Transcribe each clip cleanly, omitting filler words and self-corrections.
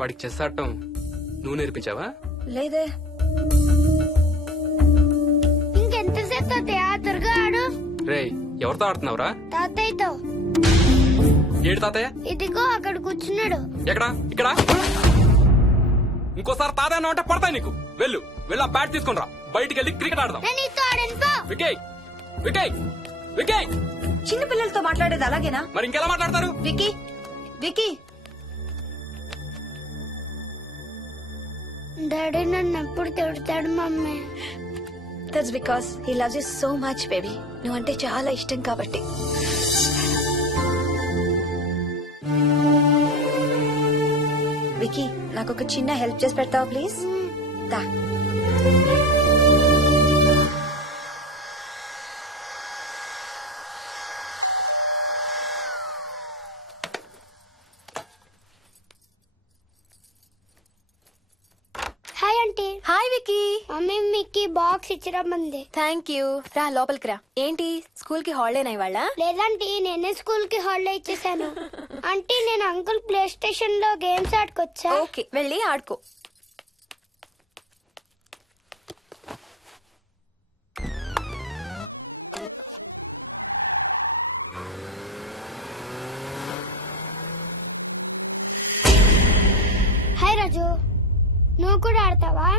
వాడికి చెస్ ఆడటం నువ్వు నేర్పించావా? లేదే. ఇంకెంతసేపు తాతయ్య త్వరగా ఆడు. రేయ్ ఎవరితో ఆడుతున్నావురా? తాతయ్యతో. ఏడు తాతయ్య? ఇదిగో అక్కడ కూర్చున్నాడు. ఎక్కడా? ఇక్కడ. ఇంకోసారి తాతయ్య అన్నావు అంటే పడతాయి నీకు. వెళ్ళు వెళ్ళి ఆ బ్యాట్ తీసుకుని రా, బయటికి వెళ్ళి క్రికెట్ ఆడదాం. నేను నీతో ఆడను పో. వికయ్ వికయ్ వికయ్. చిన్న పిల్లలతో మాట్లాడేది అలాగేనా? మరి ఇంకెలా మాట్లాడతారు? Wiki wiki. డాడీ నన్ను ఎప్పుడు తిడతాడు mummy. That's because he loves you so much baby. నువ్వంటే చాలా ఇష్టం కాబట్టి. వికీ నాకు ఒక చిన్న హెల్ప్ చేసి పెడతావా ప్లీజ్? దా. Hi aunty. Hi Vicky. Mummy మీకు బాక్స్ ఇచ్చిరమ్మంది. Thank you. రా లోపలికి రా. ఏంటి స్కూల్ కి హాలిడేనా ఇవాళ? లేదంటే నేనే స్కూల్ కి హాలిడే ఇచ్చేసాను. అంటే నేను అంకుల్ ప్లే స్టేషన్ లో గేమ్స్ ఆడుకోవచ్చా? ఓకే వెళ్ళి ఆడుకో. హాయ్ రాజు, నువ్వు కూడా ఆడతావా?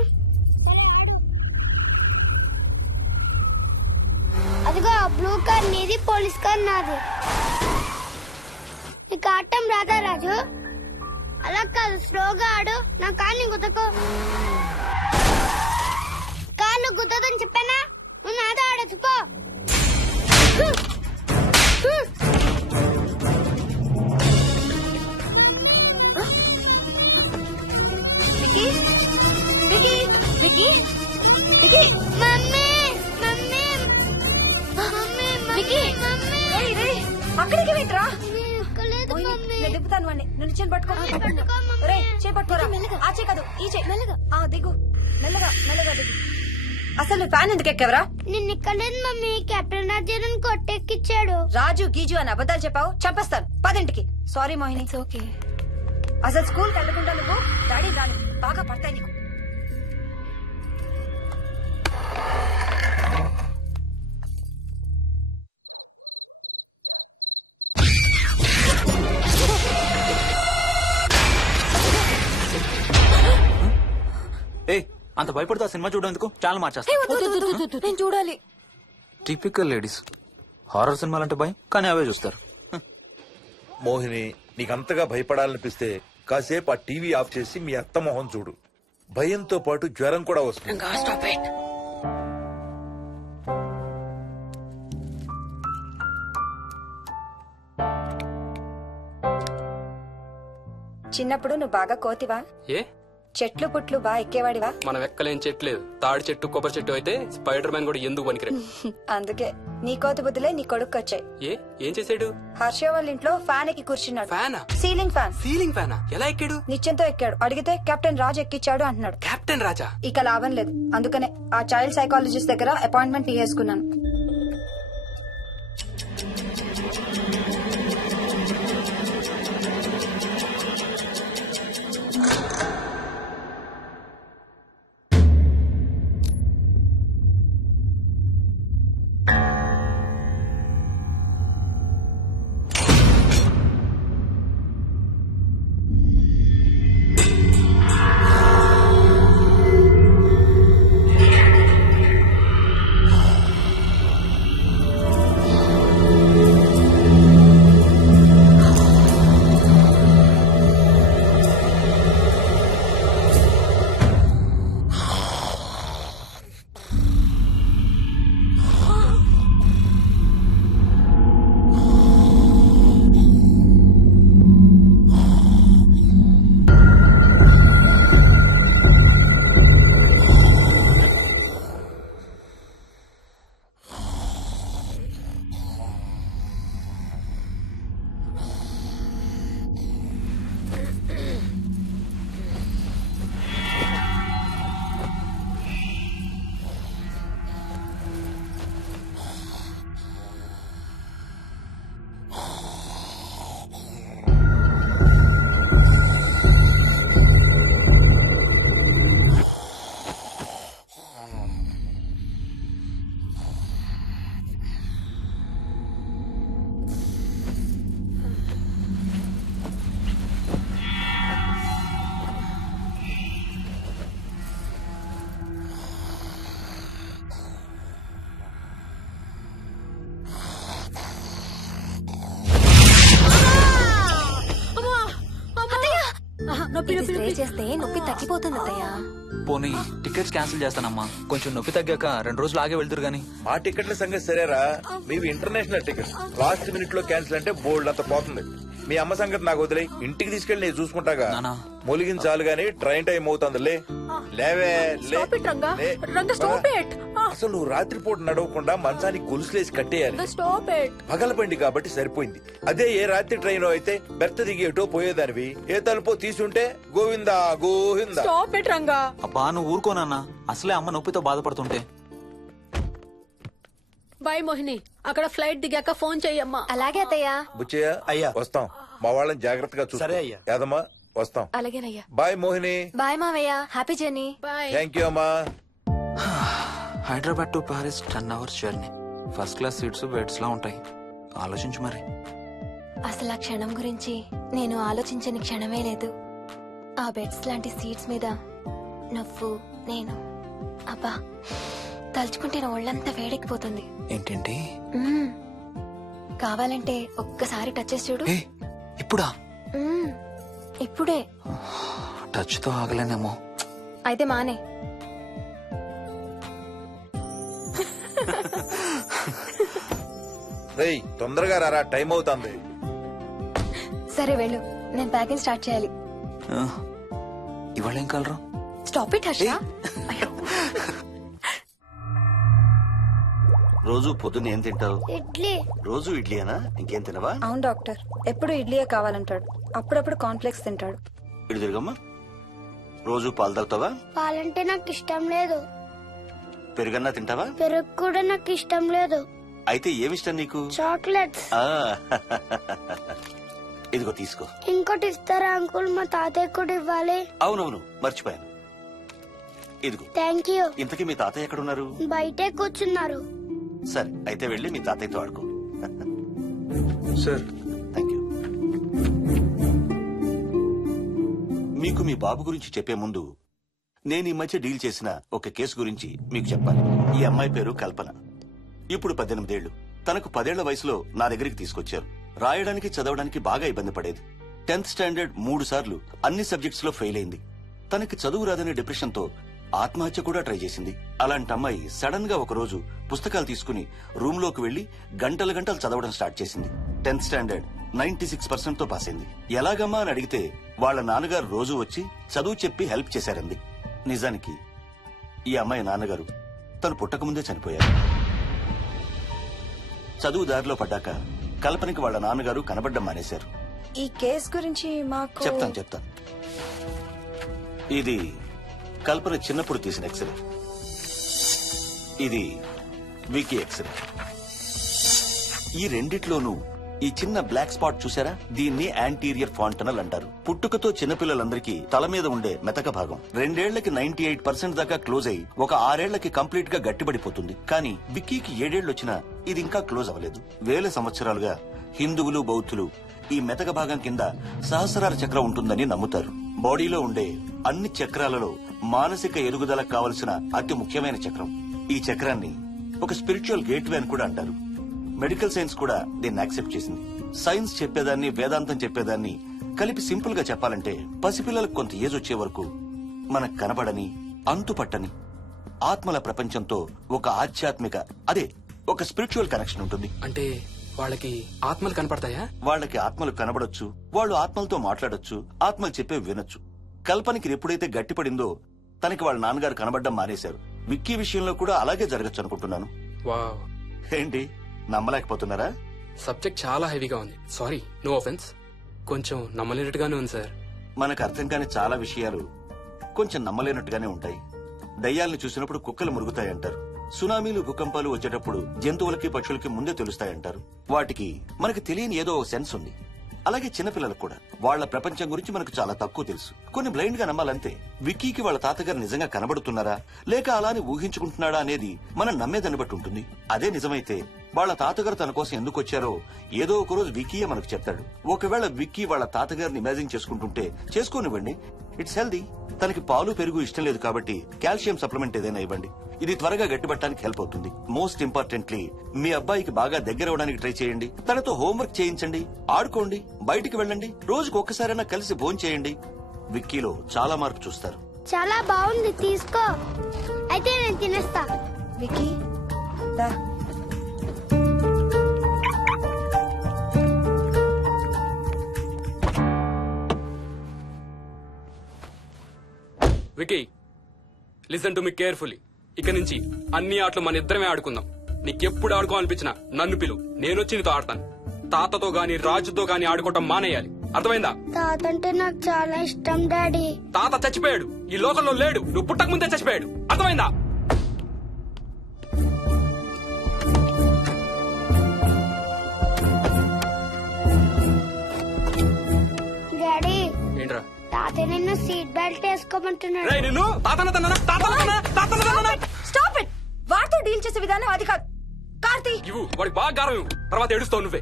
అదిగో బ్లూ కార్ నీది, పోలీస్ కార్ నాది. నీకు ఆడటం రాదా రాజు? అలా కాదు, స్లోగా ఆడు. నా కాళ్ళు గుద్దకు. కాళ్ళు గుద్దదని చెప్పానా? నువ్వు నాతో ఆడచ్చు పో. Vicky Vicky Vicky Vicky. Mummy mummy mummy Vicky. రేయ్, రేయ్, అక్కడికి వెంట్రా. ఎక్కలేదు మమ్మీ. నేను దింపుతాను వాడిని. నువ్వు చేయి పట్టుకో. పట్టుకో మమ్మీ. రే చేయి పట్టుకోరా. ఆ చేయి కాదు ఈ చేయి. మెల్లగా దిగు. మెల్లగా మెల్లగా దిగు. అసలు ఫ్యాన్ ఎందుకు ఎక్కావరా? నిన్న ఎక్కలేదు మమ్మీ. కెప్టెన్ రాజేరన్ కొట్టెక్కిచ్చాడు. రాజు గీజు అని అబద్ధాలు చెప్పావు, చంపేస్తాను. పదింటికి. సారీ మోహిని. ఓకే. అసలు స్కూల్ వెళ్ళకుండా నువ్వు డాడీ రాను బాగా పడతాయి నీకు. ఏయ్ అంత భయపడుతూ ఆ సినిమా చూడేందుకు ఛానల్ మార్చేస్తా. నేను చూడాలి. Typical ladies. హారర్ సినిమాలంటే భయం, కానీ అవే చూస్తారు. మోహిని, నీకంతగా భయపడాలనిపిస్తే కాసేపు ఆ టీవీ ఆఫ్ చేసి మీ అత్త మొహం చూడు. భయంతో పాటు జ్వరం కూడా వస్తుంది. చిన్నప్పుడు నువ్వు బాగా కోతివా? ఏ చెట్లు పుట్లు బాగా ఎక్కేవాడివా? మనం ఎక్కలేం చెట్లేదు. తాడి చెట్టు కొబ్బరి చెట్టు అయితే స్పైడర్ మ్యాన్ కూడా ఎందుకు పనికిరాడు. అందుకే నీ కోతి బుద్ధులే నీ కొడుకు వచ్చాయి. ఏం చేసాడు? హర్ష వాళ్ళ ఇంట్లో ఫ్యాన్ ఎక్కి కూర్చున్నాడు. ఫ్యానా? Ceiling fan. సీలింగ్ ఫ్యానా? ఎలా ఎక్కాడు? నిత్యంతో ఎక్కాడు. అడిగితే కెప్టెన్ రాజు ఎక్కిచ్చాడు అంటున్నాడు. కెప్టెన్ రాజా? ఇక లాభం లేదు. అందుకనే ఆ చైల్డ్ సైకాలజిస్ట్ దగ్గర అపాయింట్మెంట్ తీసుకున్నాను. ఇది స్ప్రే చేస్తే నొప్పి తగ్గిపోతుంది అత్తయ్య. పోనీ టికెట్స్ క్యాన్సిల్ చేస్తానమ్మా. కొంచెం నొప్పి తగ్గాక 2 రోజులు ఆగే వెళ్తురు గానీ. మా టికెట్ల సంగతి సరేరా, మీవి ఇంటర్నేషనల్ టికెట్స్. లాస్ట్ మినిట్ లో క్యాన్సిల్ అంటే బోల్డ్ అంత పోతుంది. మీ అమ్మ సంగతి నాకు వదిలే, ఇంటికి తీసుకెళ్ళి నేను చూసుకుంటాగా. నానా. మొలిగించాలు గాని ట్రైన్ టైం అవుతుంది. లేవే లే. లే. అసలు నువ్వు రాత్రిపూట నడవకుండా మంచానికి గొలుసులేసి కట్టేయాలి. పగలబండి కాబట్టి సరిపోయింది. అదే ఏ రాత్రి ట్రైన్ అయితే బెర్త దిగి ఎటో పోయేదానివి. ఏ తలుపో తీసుంటే గోవిందా గోవిందా. అబ్బా నువ్వు ఊరుకోనన్నా, అసలే అమ్మ నొప్పితో బాధపడుతుంటే. బాయ్ మోహిని, అక్కడ ఫ్లైట్ దిగాక ఫోన్ చెయ్యమ్మా. అలాగే అత్తయ్య. బుచ్చయ్య అయ్యా. వస్తాం. మా వాళ్ళని జాగ్రత్తగా చూసుకో. సరే అయ్యా. యాదమ్మా వస్తాం. అలాగేనయ్యా. బాయ్ మోహిని. బాయ్ మావయ్య, happy journey. Bye. Thank you అమ్మా. Hyderabad to Paris 10 hours journey. First class seats beds లా ఉంటాయి. ఆలోచించు మరి. అసలు ఆ క్షణం గురించి నేను ఆలోచించని క్షణమే లేదు. ఆ బెడ్స్ లాంటి సీట్స్ మీద నువ్వు నేను, అబ్బా తలుచుకుంటే నా ఒళ్ళంతా వేడెక్కిపోతుంది. ఏంటేంటి? మ్మ్. కావాలంటే ఒక్కసారి టచ్ చేసి చూడు. ఏ ఇప్పుడా? మ్మ్. ఇప్పుడే. టచ్ తో ఆగలేనేమో. అయితే మానే. రేయ్ తొందరగా రారా, టైం అవుతుంది. సరే వెళ్ళు, నేను ప్యాకింగ్ స్టార్ట్ చేయాలి. ఆ, ఇవాళ ఏం కలరు? Stop it Harsha. రోజు పొద్దున్న ఏం తింటావు? ఇడ్లీ. రోజు ఇడ్లీనా? ఇంకేం తినవా? అవును డాక్టర్, ఎప్పుడు ఇడ్లీయే కావాలంటాడు. అప్పుడప్పుడు కాన్ఫ్లెక్స్ తింటాడు. ఇటు తిరగమ్మా. రోజు పాలు తాగుతావా? పాలంటే నాకు ఇష్టం లేదు. పెరుగన్నా తింటావా? పెరుగు కూడా నాకు ఇష్టం లేదు. అయితే ఏమిష్టం నీకు? చాక్లెట్స్. ఆ, ఇదిగో తీసుకో. ఇంకోటి ఇస్తారా అంకుల్? మా తాతయ్య కూడా ఇవ్వాలి. అవునవును మర్చిపోయాను. ఇదిగో. Thank you. ఇంతకీ మీ తాతయ్య ఎక్కడున్నారు? బయటే కూర్చున్నారు. సరే అయితే వెళ్ళి మీ తాతయ్యతో ఆడుకో. Sir thank you. మీకు మీ బాబు గురించి చెప్పే ముందు నేను ఈ మధ్య డీల్ చేసిన ఒక కేసు గురించి మీకు చెప్పాలి. ఈ అమ్మాయి పేరు కల్పన. ఇప్పుడు 18 ఏళ్లు. తనకు 10 ఏళ్ల వయసులో నా దగ్గరికి తీసుకొచ్చారు. రాయడానికి చదవడానికి బాగా ఇబ్బంది పడేది. 10th స్టాండర్డ్ 3 సార్లు అన్ని సబ్జెక్ట్స్ లో ఫెయిల్ అయింది. తనకి చదువు రాదనే డిప్రెషన్ తో ఆత్మహత్య కూడా ట్రై చేసింది. అలాంటి అమ్మాయి సడన్ గా ఒక రోజు పుస్తకాలు తీసుకుని రూమ్ లోకి వెళ్లి గంటలు గంటలు చదవడం స్టార్ట్ చేసింది. 10th స్టాండర్డ్ 96% తో పాస్ అయింది. ఎలాగమ్మా అని అడిగితే వాళ్ళ నాన్నగారు రోజు వచ్చి చదువు చెప్పి హెల్ప్ చేశారంది. నిజానికి ఈ అమ్మాయి నాన్నగారు తను పుట్టకముందే చనిపోయారు. చదువు దారిలో పడ్డాక కల్పనకి వాళ్ళ నాన్నగారు కనబడ్డం మానేశారు. ఈ కేస్ గురించి మాకు చెప్తాను. ఇది కల్పన చిన్నప్పుడు తీసిన ఎక్స్రే. ఇది వికీ ఎక్స్రే. ఈ రెండిట్లోనూ ఈ చిన్న బ్లాక్ స్పాట్ చూసారా? దీన్ని యాంటీరియర్ ఫాంటనల్ అంటారు. పుట్టుకతో చిన్నపిల్లలందరికీ తల మీద ఉండే మెతక భాగం 2 ఏళ్లకి 98% దాకా క్లోజ్ అయి ఒక 6 ఏళ్లకి కంప్లీట్ గా గట్టిపడిపోతుంది. కానీ విక్కీకి 7 ఏళ్లు వచ్చినా ఇది ఇంకా క్లోజ్ అవ్వలేదు. వేల సంవత్సరాలుగా హిందువులు బౌద్ధులు ఈ మెతక భాగం కింద సహస్రార చక్రం ఉంటుందని నమ్ముతారు. బాడీలో ఉండే అన్ని చక్రాలలో మానసిక ఎదుగుదలకు కావలసిన అతి ముఖ్యమైన చక్రం. ఈ చక్రాన్ని ఒక స్పిరిచువల్ గేట్వే అని కూడా అంటారు. మెడికల్ సైన్స్ కూడా దీన్ని యాక్సెప్ట్ చేసింది. సైన్స్ చెప్పేదాన్ని వేదాంతం చెప్పేదాన్ని కలిపి సింపుల్ గా చెప్పాలంటే పసిపిల్లలకు కొంత ఏజ్ వచ్చే వరకు మనకు కనబడని అంతుపట్టని ఆత్మల ప్రపంచంతో ఒక ఆధ్యాత్మిక అదే ఒక స్పిరిచువల్ కనెక్షన్ ఉంటుంది. అంటే వాళ్ళకి ఆత్మలు కనపడతాయా? వాళ్ళకి ఆత్మలు కనబడొచ్చు, వాళ్ళు ఆత్మలతో మాట్లాడొచ్చు, ఆత్మలు చెప్పే వినొచ్చు. కల్పనకి ఎప్పుడైతే గట్టిపడిందో తనకి వాళ్ళ నాన్నగారు కనబడ్డం మానేశారు. విక్కీ విషయంలో కూడా అలాగే జరగచ్చు అనుకుంటున్నాను. వావ్, ఏంటి నమ్మలేకపోతున్నారా? సబ్జెక్ట్ చాలా హెవీగా ఉంది. Sorry, no offence. కొంచెం నమ్మలేనట్టుగానే ఉంది సార్. మనకు అర్థం కాని చాలా విషయాలు కొంచెం నమ్మలేనట్టుగానే ఉంటాయి. దయ్యాల్ని చూసినప్పుడు కుక్కలు మురుగుతాయంటారు. సునామీలు భూకంపాలు వచ్చేటప్పుడు జంతువులకి పక్షులకి ముందే తెలుస్తాయంటారు. వాటికి మనకి తెలియని ఏదో సెన్స్ ఉంది. అలాగే చిన్నపిల్లలకు కూడా వాళ్ళ ప్రపంచం గురించి మనకు చాలా తక్కువ తెలుసు. కొన్ని బ్లైండ్ గా నమ్మాలంతే. విక్కీకి వాళ్ళ తాతగారు నిజంగా కనబడుతున్నారా లేక అలానే ఊహించుకుంటున్నాడా అనేది మనం నమ్మేదాన్ని బట్టి ఉంటుంది. అదే నిజమైతే వాళ్ళ తాతగారు తన కోసం ఎందుకు వచ్చారో ఏదో ఒక రోజు విక్కీయే మనకు చెప్తాడు. ఒకవేళ విక్కీ వాళ్ళ తాతగారిని ఇమాజిన్ చేసుకుంటుంటే చేసుకోనివ్వండి, ఇట్స్ హెల్దీ. తనకి పాలు పెరుగు ఇష్టం లేదు కాబట్టి కాల్షియం సప్లిమెంట్ ఏదైనా ఇవ్వండి. ఇది త్వరగా గట్టిపట్టడానికి హెల్ప్ అవుతుంది. మోస్ట్ ఇంపార్టెంట్లీ మీ అబ్బాయికి బాగా దగ్గర అవడానికి ట్రై చేయండి. తనతో హోంవర్క్ చేయించండి, ఆడుకోండి, బయటికి వెళ్ళండి, రోజుకు ఒక్కసారైనా కలిసి భోజనం చేయండి. విక్కీలో చాలా మార్పు చూస్తారు. చాలా బాగుంది, తీసుకో. అయితే నేను తినేస్తా. వికీ దా. Vicky listen to me carefully. ఇక నుంచి అన్ని ఆటలు మన ఇద్దరమే ఆడుకుందాం. నీకెప్పుడు ఆడుకోవాలనిపించినా నన్ను పిలు, నేనొచ్చి నీతో ఆడతాను. తాతతో గాని రాజుతో గాని ఆడుకోవటం మానేయాలి, అర్థమైందా? తాత అంటే నాకు చాలా ఇష్టం డాడీ. తాత చచ్చిపోయాడు, ఈ లోకంలో లేడు. నువ్వు పుట్టక ముందే చచ్చిపోయాడు, అర్థమైందా? డాడీ, ఏంట్రా తాత నిన్ను సీట్ బెల్ట్ వేసుకోమంటున్నాడు. రేయ్, నిన్ను తాతన తన్నానా? తాతన తన్నానా? Stop it. వాడితో డీల్ చేసే విధానం అది కాదు. కార్తీ, ఇవ్వు, వాడికి బాగా గారం ఇవ్వు. తర్వాత ఏడుస్తావు నువ్వే.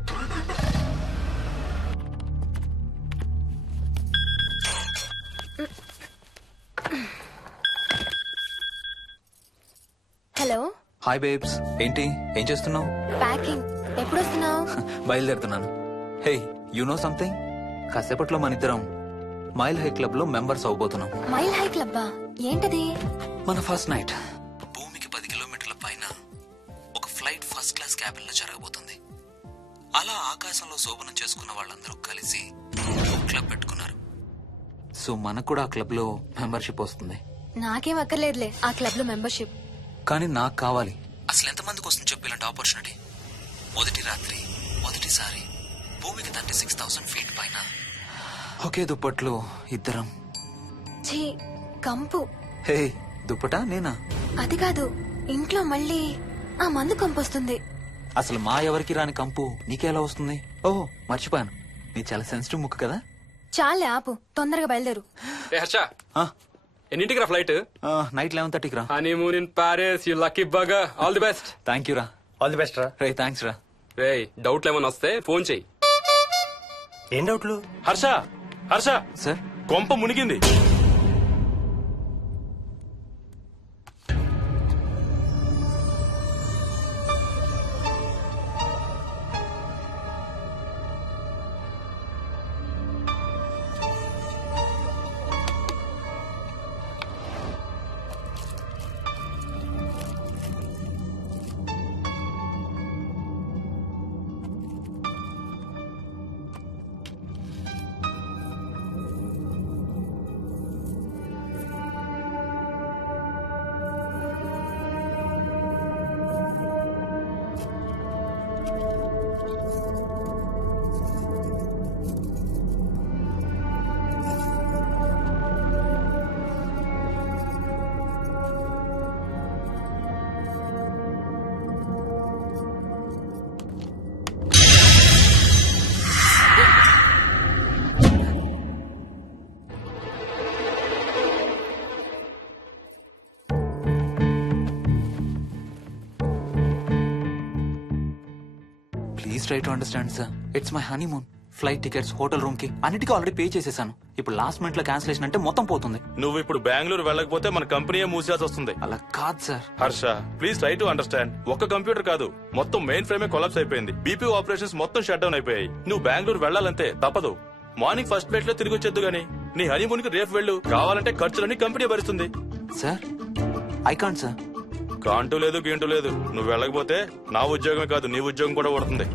హలో. హాయ్ బేబ్స్, ఏంటి ఏం చేస్తున్నావు? ప్యాకింగ్. ఎప్పుడు వస్తున్నావు? బయలుదేరుతున్నాను. Hey, you know something? కాసేపట్లో మన ఇద్దరం మైల్ హై క్లబ్ లో మెంబర్స్ అవబోతున్నాం. మైల్ హై క్లబ్బా? ఏంటది? మన ఫస్ట్ నైట్ భూమికి 10 కిలోమీటర్ల పైన ఒక ఫ్లైట్ ఫస్ట్ క్లాస్ క్యాబిన్ లో జరగబోతుంది. అలా ఆకాశంలో శోభనం చేసుకున్న వాళ్ళందరూ కలిసి ఒక క్లబ్ పెట్టుకున్నారు. సో మనకు కూడా ఆ క్లబ్ లో మెంబర్షిప్ వస్తుంది. నాకేం అక్కర్లేదులే ఆ క్లబ్ లో మెంబర్షిప్. కానీ నాకు కావాలి. అసలు ఎంతమందికి వస్తుంది చెప్పు ఇలాంటి ఆపర్చునిటీ? మొదటి రాత్రి మొదటిసారి భూమికి 36,000 ఫీట్ పైన ఒకే దుప్పట్లో ఇద్దరం. ఛీ, కంపు. హే, దుప్పటా నేనా? అది కాదు, ఇంట్లో మళ్ళీ ఆ మందు కంపొస్తుంది. అసలు మా ఎవరికి రాని కంపు నీకెలా వస్తుంది? ఓహో, మర్చిపోయాను, నీ చాలా సెన్సిటివ్ ముక్కు కదా. చాలే ఆపు, తొందరగా బయలుదేరు. ఏ హర్ష, ఎన్నింటికి రా ఫ్లైట్? నైట్ 11:30కి రా. Honeymoon in Paris, you lucky bugger. All the best. Thank you రా. ఆల్ ది బెస్ట్ రా. రే థ్యాంక్స్ రా. రే, డౌట్లు ఏమైనా వస్తే ఫోన్ చెయ్యి. ఏం డౌట్లు? హర్ష, హర్ష, సార్, కొంప మునిగింది. Please try to understand sir. It's my honeymoon. Flight tickets, hotel room కి అన్నిటికీ ఆల్రెడీ పే చేసేసాను. ఇప్పుడు లాస్ట్ మినిట్ లో క్యాన్సిలేషన్ అంటే మొత్తం పోతుంది. నువ్వు ఇప్పుడు బెంగళూరు వెళ్ళకపోతే మన కంపెనీయే మూసేయాల్సి వస్తుంది. అలా కాదు sir. Harsha, please try to understand. ఒక్క కంప్యూటర్ కాదు, మొత్తం మెయిన్ ఫ్రేమే కొలాప్స్ అయిపోయింది. బీపీ ఆపరేషన్స్ మొత్తం షట్ డౌన్ అయిపోయాయి. నువ్వు బెంగళూరు వెళ్ళాలంటే తప్పదు. మార్నింగ్ ఫస్ట్ ఫ్లైట్ లో తిరిగి వచ్చేద్దు గానీ నీ హనీమూన్ కి రేపు వెళ్ళు. కావాలంటే ఖర్చులన్నీ కంపెనీ భరిస్తుంది. Sir, I can't sir. కాంటూ లేదు, గీంటూ లేదు. నువ్వు వెళ్ళకపోతే నా ఉద్యోగమే కాదు, నీ ఉద్యోగం కూడా పడుతుంది.